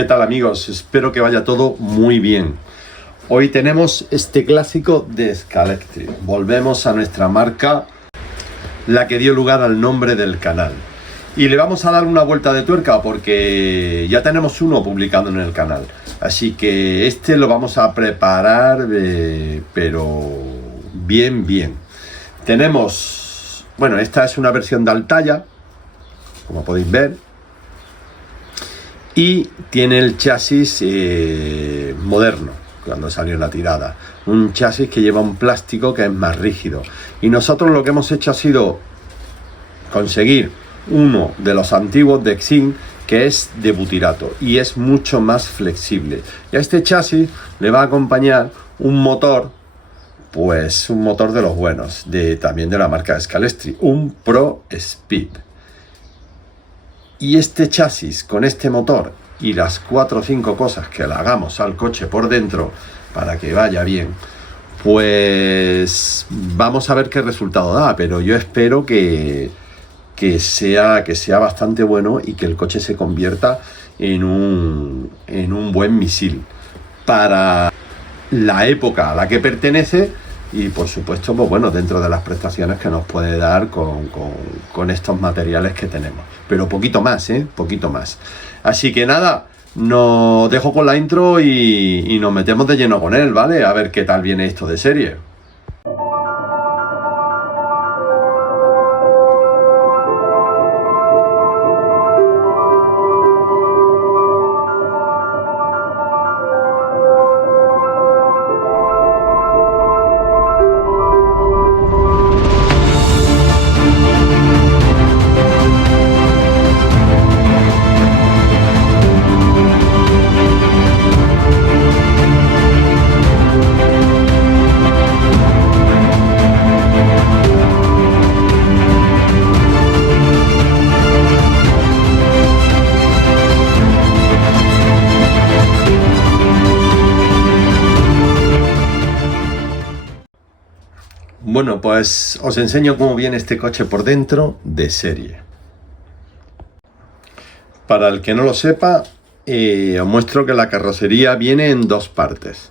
¿Qué tal, amigos? Espero que vaya todo muy bien. Hoy tenemos este clásico de Scalextric. Volvemos a nuestra marca, la que dio lugar al nombre del canal. Y le vamos a dar una vuelta de tuerca porque ya tenemos uno publicado en el canal. Así que este lo vamos a preparar, pero bien. Tenemos, bueno, esta es una versión de Altaya, como podéis ver. Y tiene el chasis moderno, cuando salió en la tirada. Un chasis que lleva un plástico que es más rígido. Y nosotros lo que hemos hecho ha sido conseguir uno de los antiguos de Exim, que es de butirato y es mucho más flexible. Y a este chasis le va a acompañar un motor, pues un motor de los buenos, también de la marca Scalextric, un Pro Speed. Y este chasis con este motor y las 4 o 5 cosas que le hagamos al coche por dentro para que vaya bien, pues vamos a ver qué resultado da, pero yo espero que sea bastante bueno y que el coche se convierta en un buen misil para la época a la que pertenece y, por supuesto, pues bueno, dentro de las prestaciones que nos puede dar con estos materiales que tenemos. Pero poquito más, poquito más. Así que nada, nos dejo con la intro y nos metemos de lleno con él, ¿vale? A ver qué tal viene esto de serie. Bueno, pues os enseño cómo viene este coche por dentro de serie. Para el que no lo sepa, os muestro que la carrocería viene en dos partes.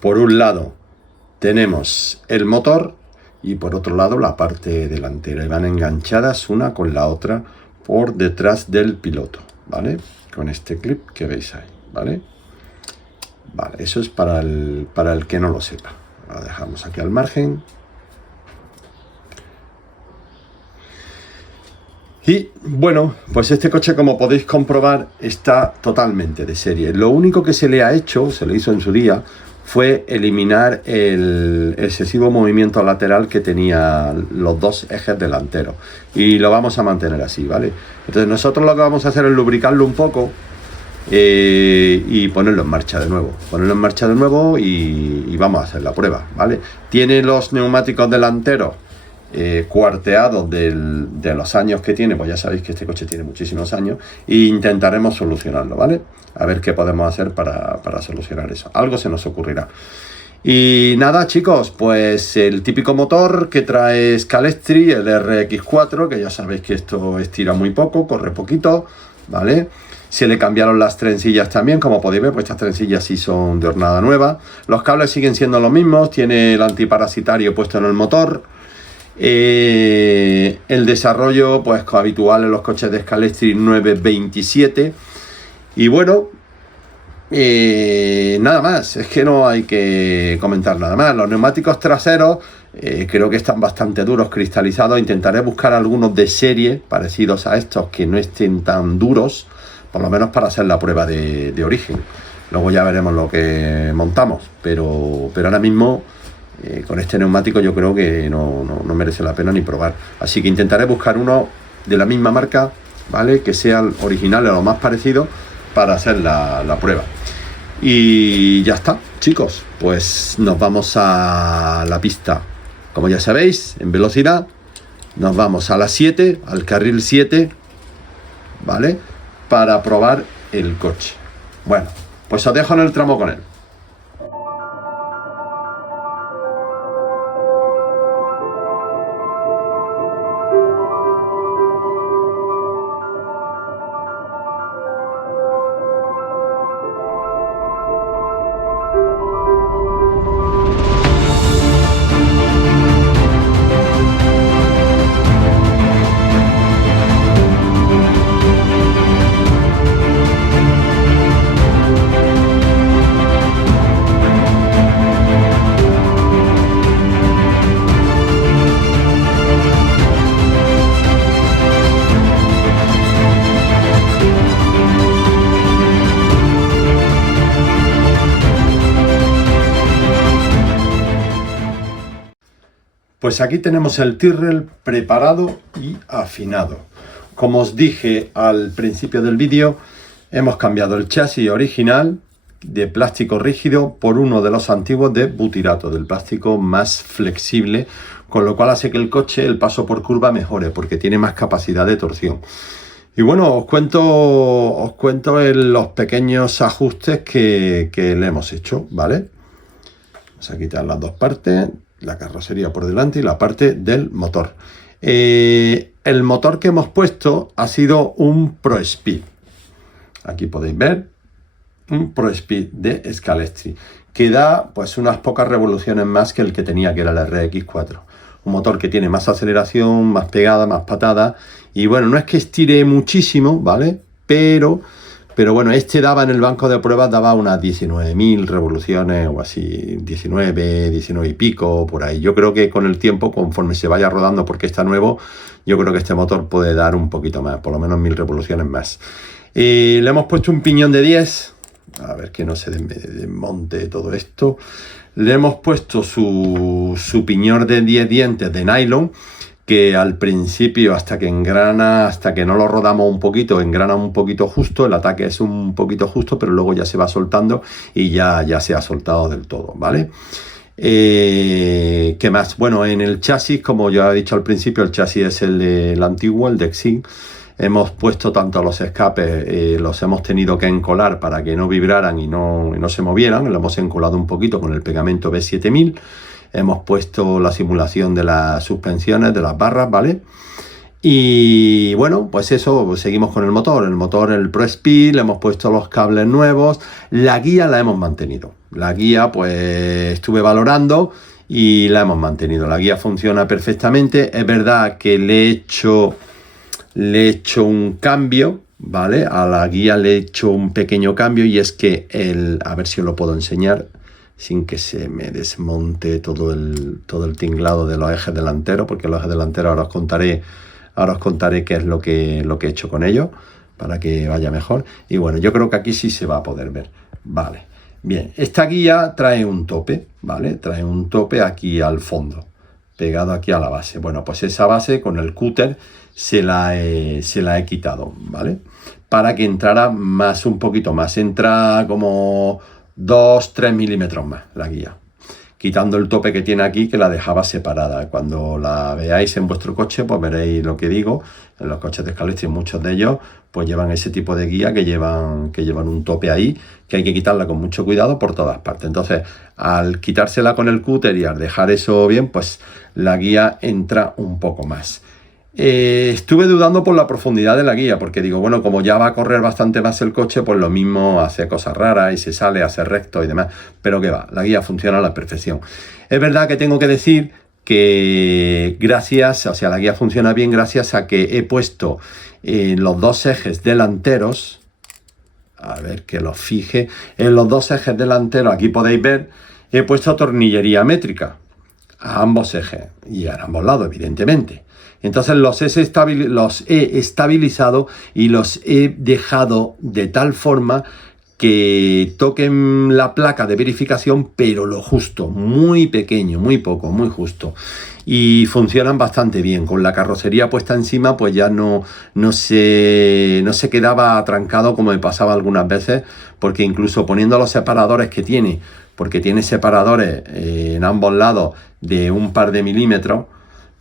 Por un lado tenemos el motor y por otro lado la parte delantera. Y van enganchadas una con la otra por detrás del piloto, ¿vale? Con este clip que veis ahí, ¿vale? Vale, eso es para el que no lo sepa. Lo dejamos aquí al margen. Y bueno, pues este coche, como podéis comprobar, está totalmente de serie. Lo único que se le hizo en su día, fue eliminar el excesivo movimiento lateral que tenía los dos ejes delanteros. Y lo vamos a mantener así, ¿vale? Entonces nosotros lo que vamos a hacer es lubricarlo un poco y ponerlo en marcha de nuevo. Y vamos a hacer la prueba, ¿vale? Tiene los neumáticos delanteros cuarteados de los años que tiene, pues ya sabéis que este coche tiene muchísimos años, e intentaremos solucionarlo, ¿vale? A ver qué podemos hacer para solucionar eso. Algo se nos ocurrirá. Y nada, chicos, pues el típico motor que trae Scalextric, el RX4, que ya sabéis que esto estira muy poco, corre poquito, ¿vale? Se le cambiaron las trencillas también, como podéis ver, pues estas trencillas sí son de hornada nueva. Los cables siguen siendo los mismos, tiene el antiparasitario puesto en el motor. El desarrollo, pues habitual en los coches de Scalextric 927. Y bueno, nada más, es que no hay que comentar nada más. Los neumáticos traseros creo que están bastante duros, cristalizados. Intentaré buscar algunos de serie parecidos a estos que no estén tan duros, por lo menos para hacer la prueba de origen. Luego ya veremos lo que montamos, pero ahora mismo con este neumático yo creo que no merece la pena ni probar. Así que intentaré buscar uno de la misma marca, ¿vale? Que sea el original o lo más parecido para hacer la prueba. Y ya está, chicos. Pues nos vamos a la pista. Como ya sabéis, en velocidad nos vamos a las 7, al carril 7, ¿vale? Para probar el coche. Bueno, pues os dejo en el tramo con él. Pues aquí tenemos el Tyrrell preparado y afinado. Como os dije al principio del vídeo, hemos cambiado el chasis original de plástico rígido por uno de los antiguos de butirato, del plástico más flexible, con lo cual hace que el coche, el paso por curva mejore, porque tiene más capacidad de torsión. Y bueno, os cuento los pequeños ajustes que le hemos hecho, ¿vale? Vamos a quitar las dos partes, la carrocería por delante y la parte del motor. El motor que hemos puesto ha sido un ProSpeed. Aquí podéis ver un ProSpeed de Scalextric, que da pues unas pocas revoluciones más que el que tenía, que era el RX4. Un motor que tiene más aceleración, más pegada, más patada. Y bueno, no es que estire muchísimo, ¿vale? Pero bueno, este daba en el banco de pruebas, daba unas 19.000 revoluciones o así, 19 y pico, por ahí. Yo creo que con el tiempo, conforme se vaya rodando, porque está nuevo, yo creo que este motor puede dar un poquito más, por lo menos 1000 revoluciones más. Le hemos puesto un piñón de 10, a ver que no se desmonte todo esto. Le hemos puesto su piñón de 10 dientes de nylon, que al principio, hasta que engrana, hasta que no lo rodamos un poquito, engrana un poquito justo, el ataque es un poquito justo, pero luego ya se va soltando y ya se ha soltado del todo, ¿vale? ¿Qué más? Bueno, en el chasis, como ya he dicho al principio, el chasis es el antiguo, el de Exim. Hemos puesto tanto los escapes, los hemos tenido que encolar para que no vibraran y no se movieran. Lo hemos encolado un poquito con el pegamento B7000. Hemos puesto la simulación de las suspensiones, de las barras, ¿vale? Y bueno, pues eso, seguimos con el motor, el ProSpeed, le hemos puesto los cables nuevos. La guía la hemos mantenido. La guía, pues estuve valorando y la hemos mantenido. La guía funciona perfectamente. Es verdad que le he hecho un cambio, ¿vale? A la guía le he hecho un pequeño cambio, y es que a ver si os lo puedo enseñar sin que se me desmonte todo el tinglado de los ejes delanteros, porque los ejes delanteros ahora os contaré qué es lo que he hecho con ellos para que vaya mejor. Y bueno, yo creo que aquí sí se va a poder ver. Vale, bien, esta guía trae un tope, ¿vale? Trae un tope aquí al fondo, pegado aquí a la base. Bueno, pues esa base con el cúter se la he quitado, ¿vale? Para que entrara un poquito más. Entra como 2-3 milímetros más la guía, quitando el tope que tiene aquí, que la dejaba separada. Cuando la veáis en vuestro coche, pues veréis lo que digo. En los coches de Scalextric, muchos de ellos pues llevan ese tipo de guía que llevan un tope ahí, que hay que quitarla con mucho cuidado por todas partes. Entonces, al quitársela con el cúter y al dejar eso bien, pues la guía entra un poco más. Estuve dudando por la profundidad de la guía, porque digo, bueno, como ya va a correr bastante más el coche, pues lo mismo hace cosas raras y se sale, hace recto y demás, pero que va, la guía funciona a la perfección. Es verdad que tengo que decir que la guía funciona bien gracias a que he puesto los dos ejes delanteros, a ver que los fije, en los dos ejes delanteros, aquí podéis ver, he puesto tornillería métrica a ambos ejes y a ambos lados, evidentemente. Entonces los he estabilizado y los he dejado de tal forma que toquen la placa de verificación, pero lo justo, muy pequeño, muy poco, muy justo. Y funcionan bastante bien. Con la carrocería puesta encima, pues ya no se quedaba atrancado como me pasaba algunas veces, porque incluso poniendo los separadores que tiene, porque tiene separadores en ambos lados de un par de milímetros,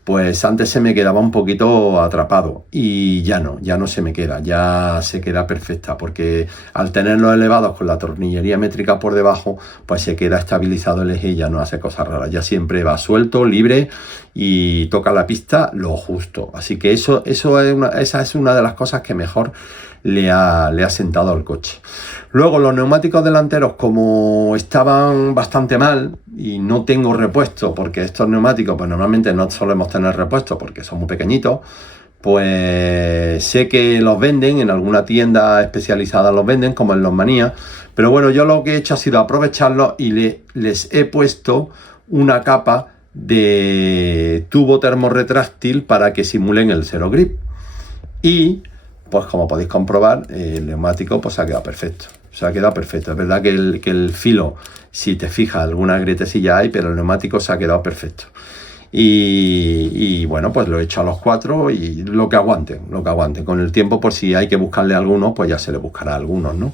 pues antes se me quedaba un poquito atrapado y ya no se me queda, ya se queda perfecta, porque al tenerlos elevados con la tornillería métrica por debajo, pues se queda estabilizado el eje y ya no hace cosas raras, ya siempre va suelto, libre y toca la pista lo justo. Así que esa es una de las cosas que mejor le ha sentado al coche. Luego los neumáticos delanteros, como estaban bastante mal y no tengo repuesto, porque estos neumáticos pues normalmente no solemos tener repuesto porque son muy pequeñitos, pues sé que los venden en alguna tienda especializada, los venden como en Los Manía, pero bueno, yo lo que he hecho ha sido aprovecharlos y les he puesto una capa de tubo termorretráctil para que simulen el zero grip. Y pues como podéis comprobar, el neumático pues ha quedado perfecto. Se ha quedado perfecto. Es verdad que el filo, si te fijas, alguna grietecilla hay, pero el neumático se ha quedado perfecto. y bueno, pues lo he hecho a los 4 y lo que aguante, lo que aguante. Con el tiempo, por si hay que buscarle algunos, pues ya se le buscará algunos, ¿no?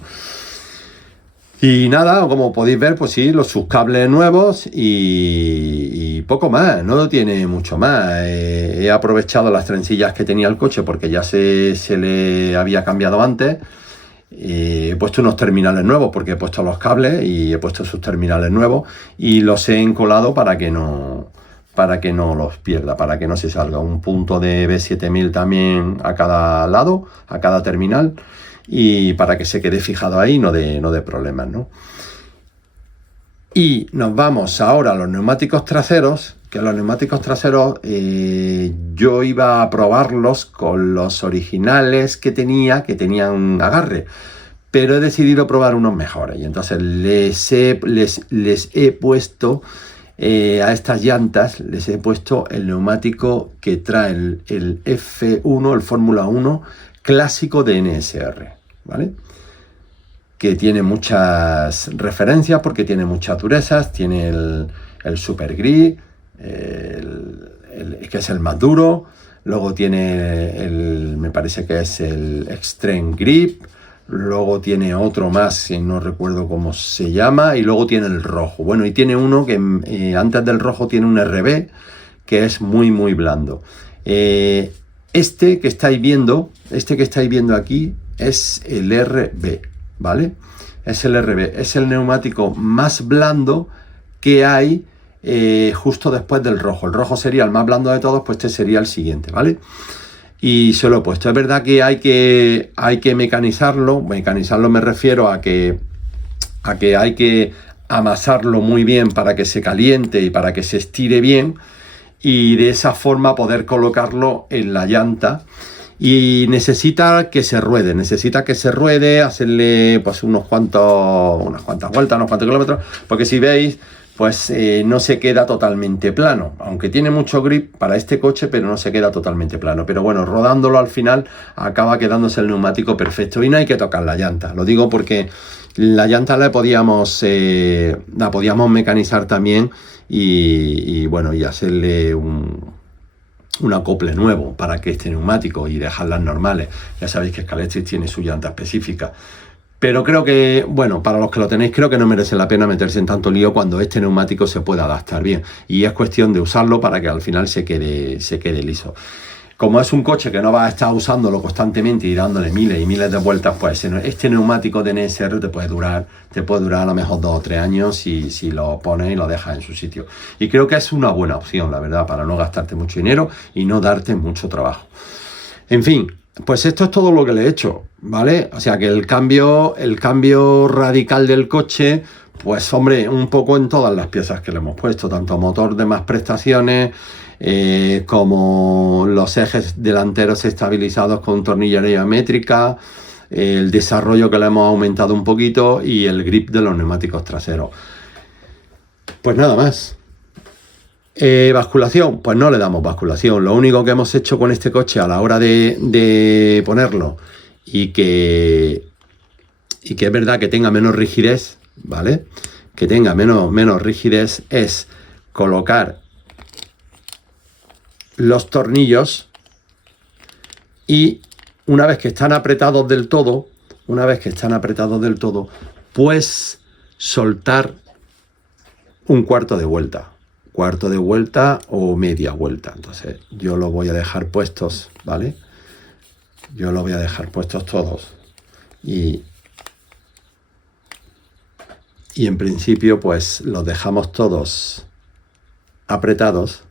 Y nada, como podéis ver, pues sí, los subcables nuevos y poco más, no tiene mucho más. He aprovechado las trencillas que tenía el coche porque ya se le había cambiado antes. He puesto unos terminales nuevos porque he puesto los cables y he puesto sus terminales nuevos y los he encolado para que no los pierda, para que no se salga. Un punto de B7000 también a cada lado, a cada terminal, y para que se quede fijado ahí, no de problemas, ¿no? Y nos vamos ahora a los neumáticos traseros, que los neumáticos traseros yo iba a probarlos con los originales que tenían agarre, pero he decidido probar unos mejores y entonces les he puesto a estas llantas, les he puesto el neumático que trae el F1, el Fórmula 1 clásico de NSR, ¿vale? Que tiene muchas referencias porque tiene muchas durezas, tiene el Super Grip, que es el más duro, luego tiene me parece que es el Extreme Grip, luego tiene otro más que no recuerdo cómo se llama, y luego tiene el rojo. Bueno, y tiene uno que antes del rojo tiene un RB que es muy muy blando. Este que estáis viendo aquí es el RB, ¿vale? Es el RB, es el neumático más blando que hay justo después del rojo. El rojo sería el más blando de todos, pues este sería el siguiente, ¿vale? Y se lo he puesto. Es verdad que hay que mecanizarlo. Mecanizarlo me refiero a que hay que amasarlo muy bien para que se caliente y para que se estire bien, y de esa forma poder colocarlo en la llanta. Y necesita que se ruede, hacerle pues unas cuantas vueltas, unos cuantos kilómetros, porque si veis, pues no se queda totalmente plano, aunque tiene mucho grip para este coche, pero no se queda totalmente plano. Pero bueno, rodándolo al final acaba quedándose el neumático perfecto y no hay que tocar la llanta. Lo digo porque la llanta la podíamos mecanizar también y bueno, y hacerle un acople nuevo para que este neumático y dejarlas normales. Ya sabéis que Scalextric tiene su llanta específica. Pero creo que, bueno, para los que lo tenéis, creo que no merece la pena meterse en tanto lío cuando este neumático se puede adaptar bien. Y es cuestión de usarlo para que al final se quede liso. Como es un coche que no va a estar usándolo constantemente y dándole miles y miles de vueltas, pues este neumático de NSR te puede durar a lo mejor 2 o 3 años si lo pones y lo dejas en su sitio. Y creo que es una buena opción, la verdad, para no gastarte mucho dinero y no darte mucho trabajo. En fin, pues esto es todo lo que le he hecho, ¿vale? O sea que el cambio radical del coche, pues hombre, un poco en todas las piezas que le hemos puesto, tanto motor de más prestaciones, como los ejes delanteros estabilizados con tornillería métrica, el desarrollo que le hemos aumentado un poquito y el grip de los neumáticos traseros. Pues nada más. Basculación, pues no le damos basculación. Lo único que hemos hecho con este coche a la hora de ponerlo y que es verdad que tenga menos rigidez, ¿vale? Que tenga menos rigidez es colocar los tornillos y una vez que están apretados del todo, pues soltar un cuarto de vuelta o media vuelta. Entonces yo lo voy a dejar puestos, ¿vale? Yo lo voy a dejar puestos todos y en principio pues los dejamos todos apretados.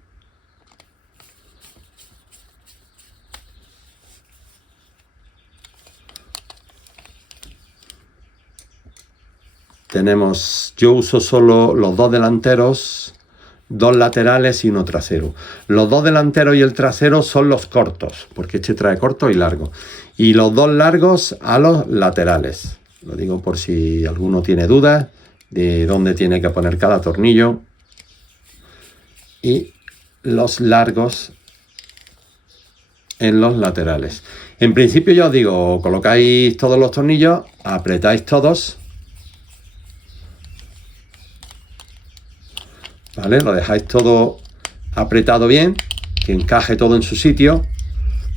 Yo uso solo los 2 delanteros, 2 laterales y uno trasero. Los 2 delanteros y el trasero son los cortos, porque este trae corto y largo. Y los 2 largos a los laterales. Lo digo por si alguno tiene dudas de dónde tiene que poner cada tornillo. Y los largos en los laterales. En principio ya os digo, colocáis todos los tornillos, apretáis todos, ¿vale? Lo dejáis todo apretado bien, que encaje todo en su sitio,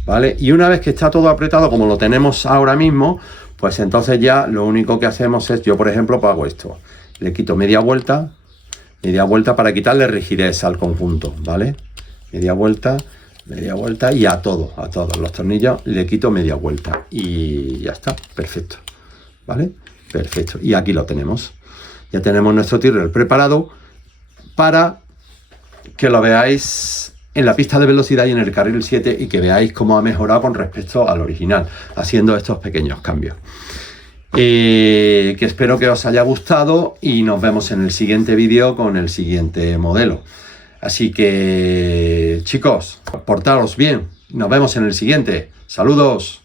¿vale? Y una vez que está todo apretado, como lo tenemos ahora mismo, pues entonces ya lo único que hacemos es, yo por ejemplo, pues hago esto, le quito media vuelta para quitarle rigidez al conjunto, ¿vale? Media vuelta y a todos los tornillos le quito media vuelta y ya está, perfecto, ¿vale? Perfecto, y aquí lo tenemos. Ya tenemos nuestro Tyrrell preparado para que lo veáis en la pista de velocidad y en el carril 7 y que veáis cómo ha mejorado con respecto al original, haciendo estos pequeños cambios. Que espero que os haya gustado y nos vemos en el siguiente vídeo con el siguiente modelo. Así que, chicos, portaos bien. Nos vemos en el siguiente. Saludos.